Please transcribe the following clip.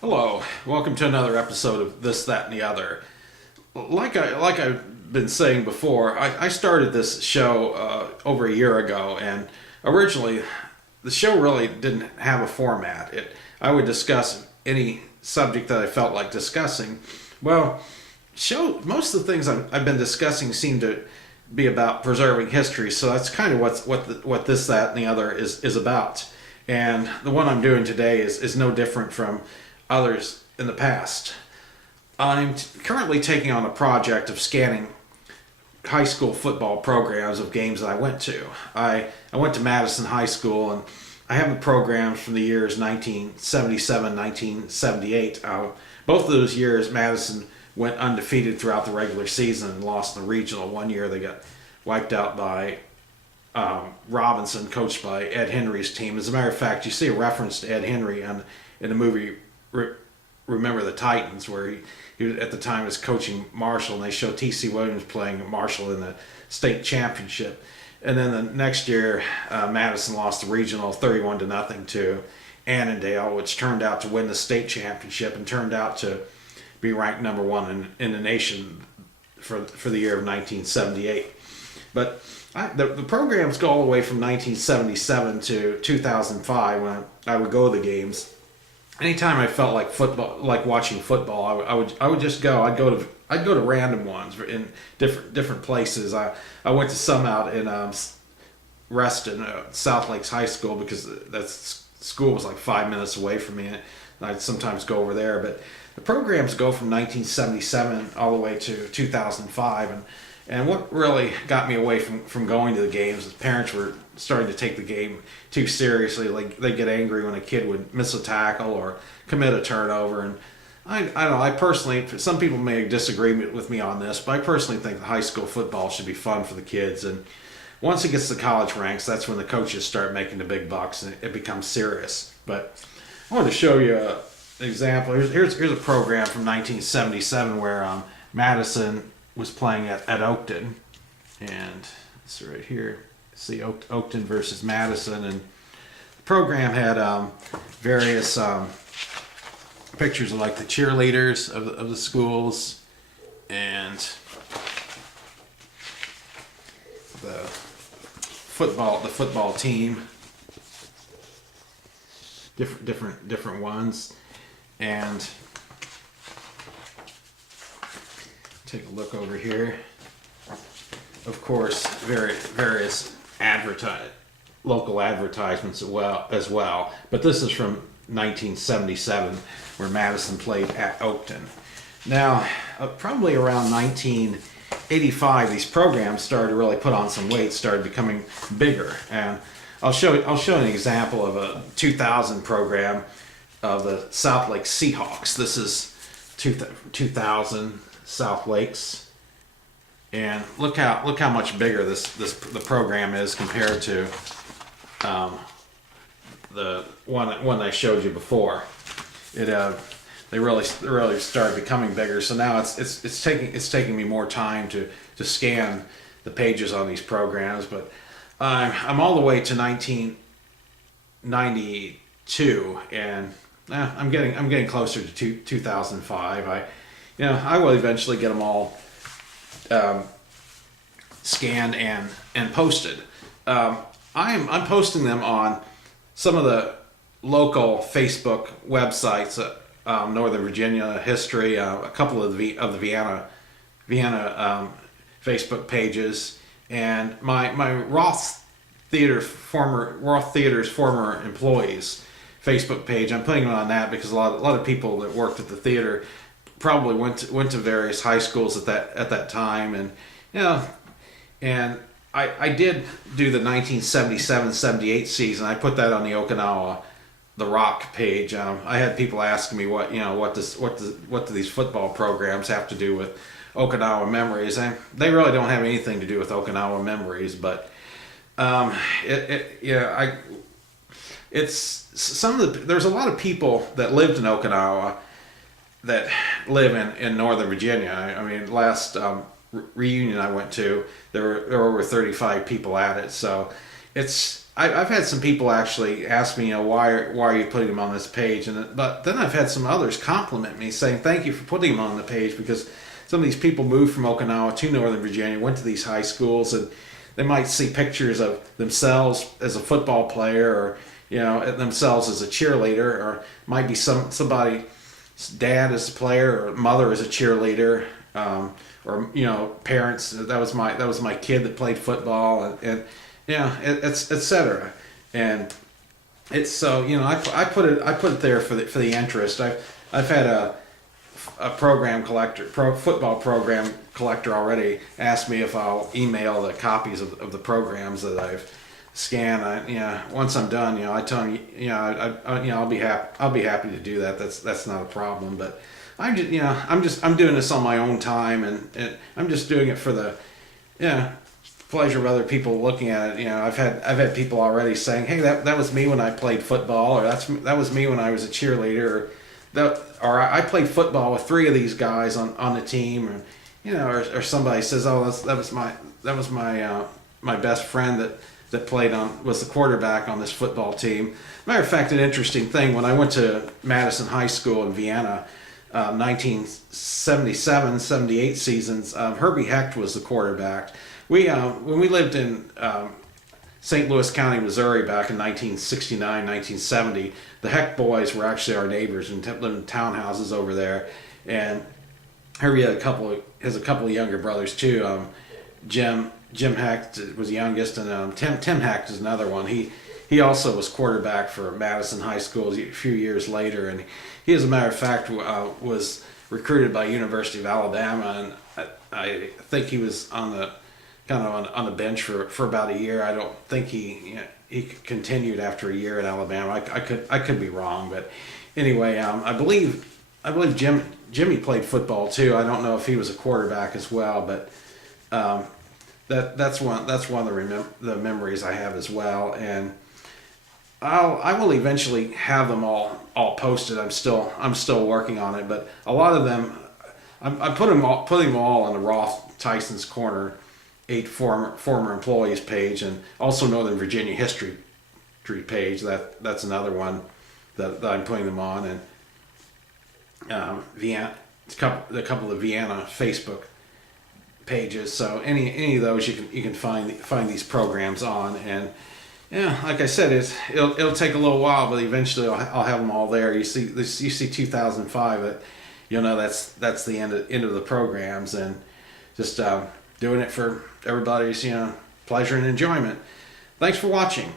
Hello, welcome to another episode of This, That, and the Other. Like I've been saying before, I started this show over a year ago, and originally the show really didn't have a format. I would discuss any subject that I felt like discussing. Well, most of the things I've been discussing seem to be about preserving history, so that's kind of what This, That, and the Other is about. And the one I'm doing today is no different from others in the past. I'm currently taking on a project of scanning high school football programs of games that I went to. I went to Madison High School, and I have the programs from the years 1977, 1978. Both of those years, Madison went undefeated throughout the regular season and lost in the regional. One year they got wiped out by Robinson, coached by Ed Henry's team. As a matter of fact, you see a reference to Ed Henry in the movie Remember the Titans, where he at the time was coaching Marshall, and they show T.C. Williams playing Marshall in the state championship. And then the next year, Madison lost the regional 31-0 to Annandale, which turned out to win the state championship and turned out to be ranked number one in the nation for the year of 1978. But the programs go all the way from 1977 to 2005 when I would go to the games. Anytime I felt like football, like watching football, I would just go. I'd go to random ones in different places. I went to some out in Reston, South Lakes High School, because that school was like 5 minutes away from me, and I'd sometimes go over there. But the programs go from 1977 all the way to 2005, and what really got me away from going to the games is parents were starting to take the game too seriously. Like, they get angry when a kid would miss a tackle or commit a turnover. And I don't know, I personally, some people may disagree with me on this, but I personally think that high school football should be fun for the kids. And once it gets to college ranks, that's when the coaches start making the big bucks and it becomes serious. But I wanted to show you an example. Here's a program from 1977 where Madison was playing at Oakton, and it's right here. See Oakton versus Madison, and the program had various pictures of like the cheerleaders of the schools and the football team, different ones, and take a look over here. Of course, various local advertisements as well. But this is from 1977, where Madison played at Oakton. Now, probably around 1985, these programs started to really put on some weight, started becoming bigger. And I'll show an example of a 2000 program of the South Lake Seahawks. This is 2000 South Lakes. And look how much bigger the program is compared to the one I showed you before. They really started becoming bigger. So now it's taking me more time to scan the pages on these programs. But I'm all the way to 1992, and I'm getting closer to 2005. I will eventually get them all scanned and posted. I'm posting them on some of the local Facebook websites, Northern Virginia History, a couple of the Vienna Facebook pages, and my Roth Theater's former employees Facebook page. I'm putting it on that because a lot of people that worked at the theater probably went to various high schools at that time, and and I did do the 1977-78 season. I put that on the Okinawa The Rock page. I had people asking me what do these football programs have to do with Okinawa memories, and they really don't have anything to do with Okinawa memories. But there's a lot of people that lived in Okinawa that live in Northern Virginia. I mean, last reunion I went to, there were over 35 people at it. So I've had some people actually ask me, why are you putting them on this page? But then I've had some others compliment me, saying thank you for putting them on the page, because some of these people moved from Okinawa to Northern Virginia, went to these high schools, and they might see pictures of themselves as a football player, or themselves as a cheerleader, or might be somebody's dad as a player, or mother as a cheerleader, or parents. That was my kid that played football, and it's etc. And it's so I put it there for the interest. I've had a football program collector already asked me if I'll email the copies of the programs that I've scanned. Once I'm done, I tell them, I'll be happy to do that. That's not a problem. But I'm doing this on my own time, and I'm just doing it for the pleasure of other people looking at it. I've had people already saying, hey, that was me when I played football, or that was me when I was a cheerleader, or I played football with 3 of these guys on the team, or somebody says, oh, that was my best friend that was the quarterback on this football team. Matter of fact, an interesting thing, when I went to Madison High School in Vienna, 1977-78 seasons, Herbie Hecht was the quarterback. When we lived in St. Louis County, Missouri, back in 1969, 1970, the Hecht boys were actually our neighbors and lived in townhouses over there. And Herbie had a couple of younger brothers too. Jim Hecht was the youngest, and Tim Hecht is another one. He also was quarterback for Madison High School a few years later, and he, as a matter of fact, was recruited by University of Alabama, and I think he was on the bench for about a year. I don't think he continued after a year at Alabama. I could be wrong, but anyway, I believe Jimmy played football too. I don't know if he was a quarterback as well, but that's one of the memories I have as well. And I will eventually have them all posted. I'm still working on it, but a lot of them I'm putting them all on the Roth Tyson's Corner 8 former employees page, and also Northern Virginia History page. That's another one that I'm putting them on, and Vienna, a couple of Vienna Facebook pages. So any of those you can find these programs on, and like I said, it'll take a little while, but eventually I'll have them all there. You see 2005, but that's the end of the programs, and just doing it for everybody's pleasure and enjoyment. Thanks for watching.